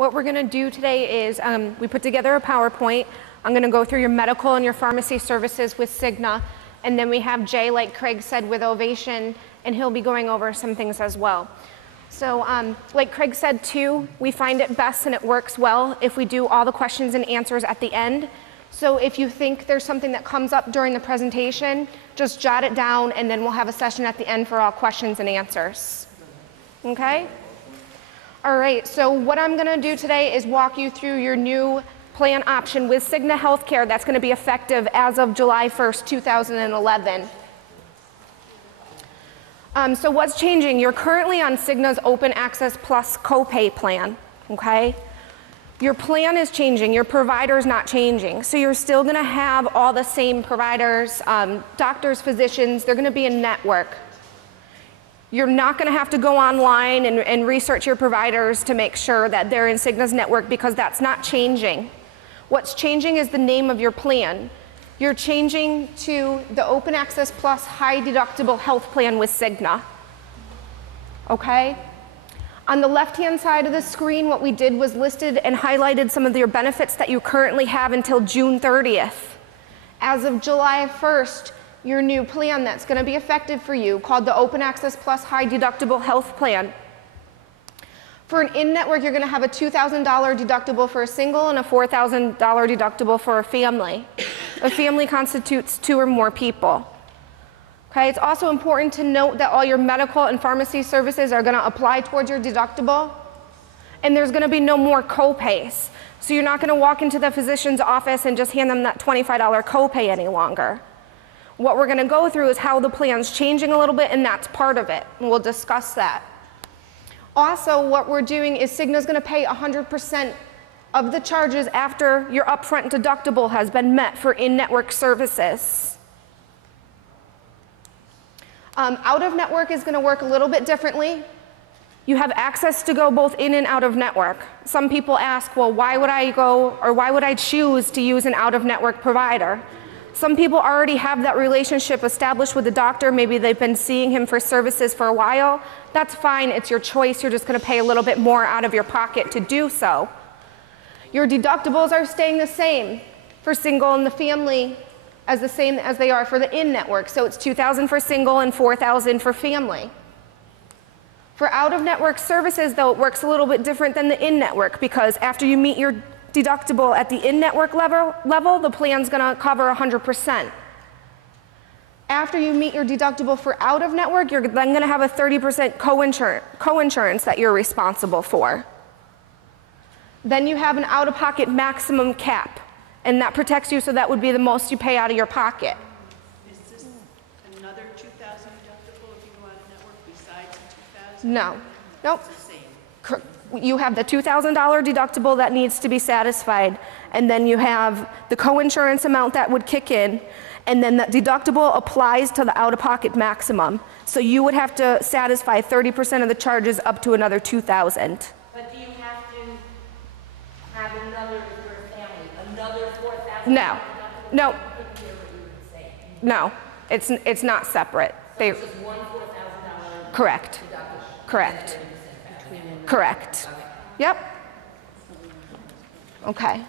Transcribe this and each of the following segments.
What we're going to do today is we put together a PowerPoint. I'm going to go through your medical and your pharmacy services with CIGNA, and then we have Jay, like Craig said, with Ovation, and he'll be going over some things as well. So like Craig said too, we find it best and it works well if we do all the questions and answers at the end. So if you think there's something that comes up during the presentation, just jot it down, and then we'll have a session at the end for all questions and answers. Okay? All right, so what I'm going to do today is walk you through your new plan option with CIGNA Healthcare that's going to be effective as of July 1st, 2011. So what's changing? You're currently on CIGNA's Open Access Plus copay plan, okay? Your plan is changing, your provider's not changing. So you're still gonna have all the same providers, doctors, physicians, they're gonna be a network. You're not gonna have to go online and research your providers to make sure that they're in CIGNA's network, because that's not changing. What's changing is the name of your plan. You're changing to the Open Access Plus High Deductible Health Plan with CIGNA, okay? On the left-hand side of the screen, what we did was listed and highlighted some of your benefits that you currently have until June 30th. As of July 1st, your new plan that's going to be effective for you, called the Open Access Plus High Deductible Health Plan. For an in-network, you're going to have a $2,000 deductible for a single and a $4,000 deductible for a family. A family constitutes 2 or more people. Okay, it's also important to note that all your medical and pharmacy services are going to apply towards your deductible, and there's going to be no more copays. So you're not going to walk into the physician's office and just hand them that $25 copay any longer. What we're going to go through is how the plan's changing a little bit, and that's part of it, and we'll discuss that. Also, what we're doing is CIGNA's going to pay 100% of the charges after your upfront deductible has been met for in-network services. Out-of-network is going to work a little bit differently. You have access to go both in and out of network. Some people ask, well, why would I go, or why would I choose to use an out-of-network provider? Some people already have that relationship established with the doctor. Maybe they've been seeing him for services for a while. That's fine, it's your choice. You're just going to pay a little bit more out of your pocket to do so. Your deductibles are staying the same for single and the family, as the same as they are for the in-network. So it's $2,000 for single and $4,000 for family. For out-of-network services, though, it works a little bit different than the in-network, because after you meet your deductible at the in-network level, the plan's going to cover 100%. After you meet your deductible for out-of-network, you're then going to have a 30% co-insurance that you're responsible for. Then you have an out-of-pocket maximum cap, and that protects you, so that would be the most you pay out of your pocket. Is this another $2,000 deductible if you go out-of-network besides the $2,000? No. Nope. It's the same. You have the $2,000 deductible that needs to be satisfied, and then you have the co-insurance amount that would kick in, and then that deductible applies to the out-of-pocket maximum. So you would have to satisfy 30% of the charges up to another $2,000. But do you have to have another for a family, another $4,000? No, no, no. It's It's not separate. just one $4,000. Correct. Deductible. Correct. Okay. Correct. Okay. Yep. Okay.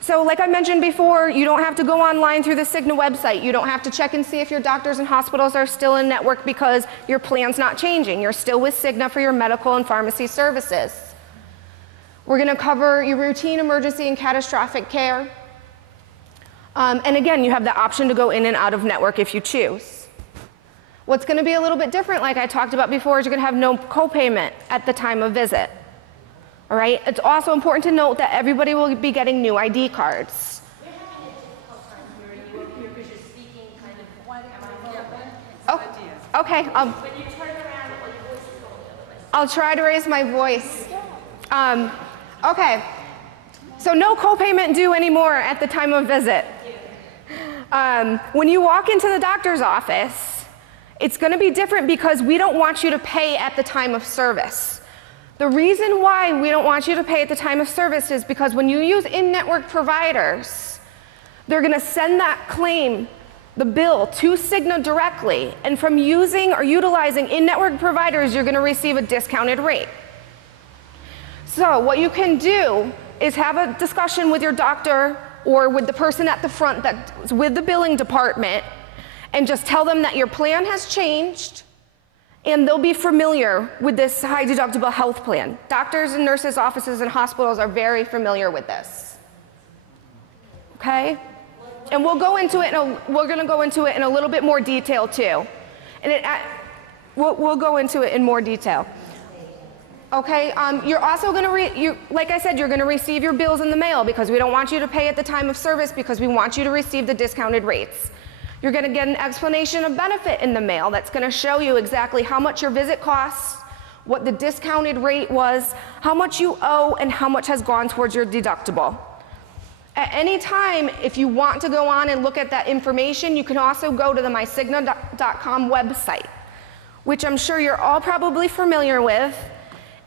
So like I mentioned before, you don't have to go online through the CIGNA website. You don't have to check and see if your doctors and hospitals are still in network, because your plan's not changing. You're still with CIGNA for your medical and pharmacy services. We're going to cover your routine, emergency, and catastrophic care. And again, you have the option to go in and out of network if you choose. What's going to be a little bit different, like I talked about before, is you're going to have no copayment at the time of visit. All right? It's also important to note that everybody will be getting new ID cards. We're having a difficult time hearing you up here because you're speaking kind of. Oh, okay. When you turn around, your voice is going the other way. I'll try to raise my voice. Okay. So no copayment due anymore at the time of visit. When you walk into the doctor's office, it's going to be different, because we don't want you to pay at the time of service. The reason why we don't want you to pay at the time of service is because when you use in-network providers, they're going to send that claim, the bill, to CIGNA directly, and from using or utilizing in-network providers, you're going to receive a discounted rate. So what you can do is have a discussion with your doctor or with the person at the front that's with the billing department and just tell them that your plan has changed and they'll be familiar with this high deductible health plan. Doctors and nurses' offices and hospitals are very familiar with this. Okay? And we'll go into it, we're going to go into it in a little bit more detail too. And we'll go into it in more detail. Okay, you're also going to, like I said, you're going to receive your bills in the mail because we don't want you to pay at the time of service because we want you to receive the discounted rates. You're going to get an explanation of benefit in the mail that's going to show you exactly how much your visit costs, what the discounted rate was, how much you owe, and how much has gone towards your deductible. At any time, if you want to go on and look at that information, you can also go to the mycigna.com website, which I'm sure you're all probably familiar with.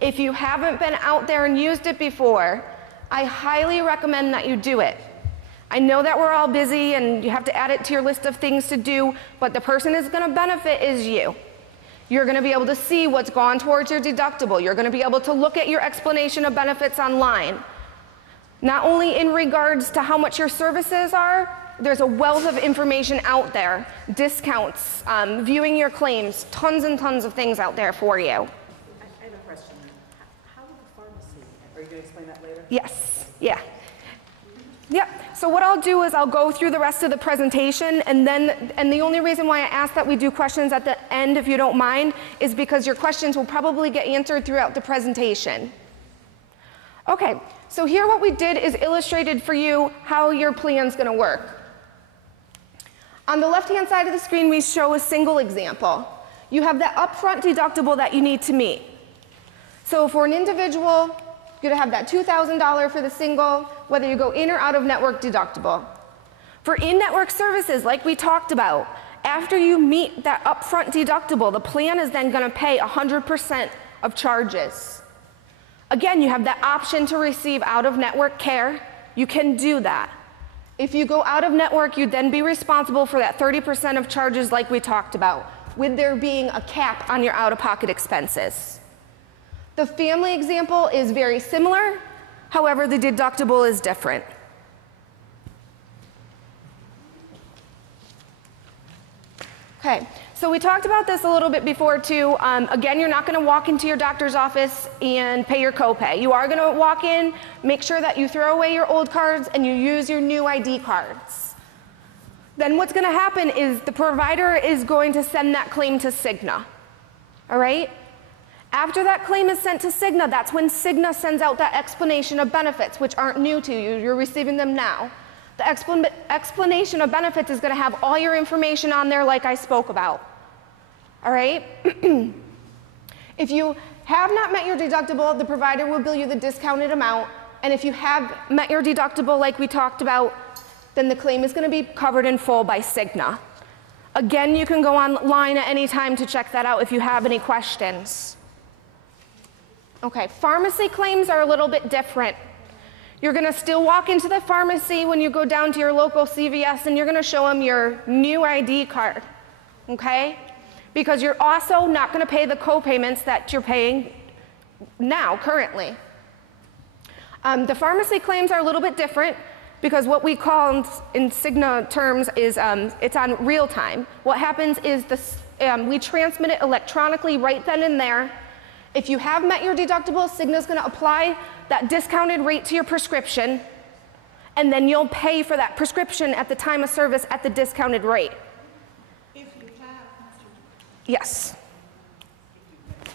If you haven't been out there and used it before, I highly recommend that you do it. I know that we're all busy and you have to add it to your list of things to do, but the person that's going to benefit is you. You're going to be able to see what's gone towards your deductible. You're going to be able to look at your explanation of benefits online. Not only in regards to how much your services are, there's a wealth of information out there, discounts, viewing your claims, tons and tons of things out there for you. I have a question. How would the pharmacy, are you going to explain that later? Yes, yeah. Yep, so what I'll do is I'll go through the rest of the presentation and the only reason why I ask that we do questions at the end, if you don't mind, is because your questions will probably get answered throughout the presentation. Okay, so here what we did is illustrated for you how your plan's gonna work. On the left-hand side of the screen, we show a single example. You have that upfront deductible that you need to meet. So for an individual, you're gonna have that $2,000 for the single, whether you go in or out of network deductible. For in-network services, like we talked about, after you meet that upfront deductible, the plan is then gonna pay 100% of charges. Again, you have that option to receive out-of-network care. You can do that. If you go out of network, you'd then be responsible for that 30% of charges like we talked about, with there being a cap on your out-of-pocket expenses. The family example is very similar, however, the deductible is different. Okay, so we talked about this a little bit before too. Again, you're not going to walk into your doctor's office and pay your copay. You are going to walk in, make sure that you throw away your old cards and you use your new ID cards. Then what's going to happen is the provider is going to send that claim to CIGNA. All right? After that claim is sent to CIGNA, that's when CIGNA sends out that explanation of benefits, which aren't new to you. You're receiving them now. The explanation of benefits is going to have all your information on there like I spoke about. All right? If you have not met your deductible, the provider will bill you the discounted amount. And if you have met your deductible like we talked about, then the claim is going to be covered in full by CIGNA. Again, you can go online at any time to check that out if you have any questions. Okay, pharmacy claims are a little bit different. You're going to still walk into the pharmacy when you go down to your local CVS and you're going to show them your new ID card, okay? Because you're also not going to pay the co-payments that you're paying now, currently. The pharmacy claims are a little bit different because what we call in CIGNA terms is it's on real time. What happens is we transmit it electronically right then and there. If you have met your deductible, CIGNA is going to apply that discounted rate to your prescription, and then you'll pay for that prescription at the time of service at the discounted rate. If you have, yes.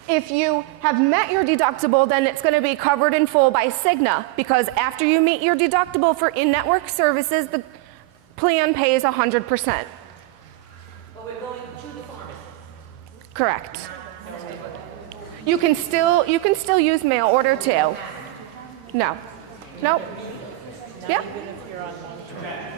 If you have met your deductible, then it's going to be covered in full by CIGNA, because after you meet your deductible for in-network services, the plan pays 100%. But we're going to the pharmacy. Correct. You can still use mail order too. No. Nope. Yeah. Even if you're on long-term.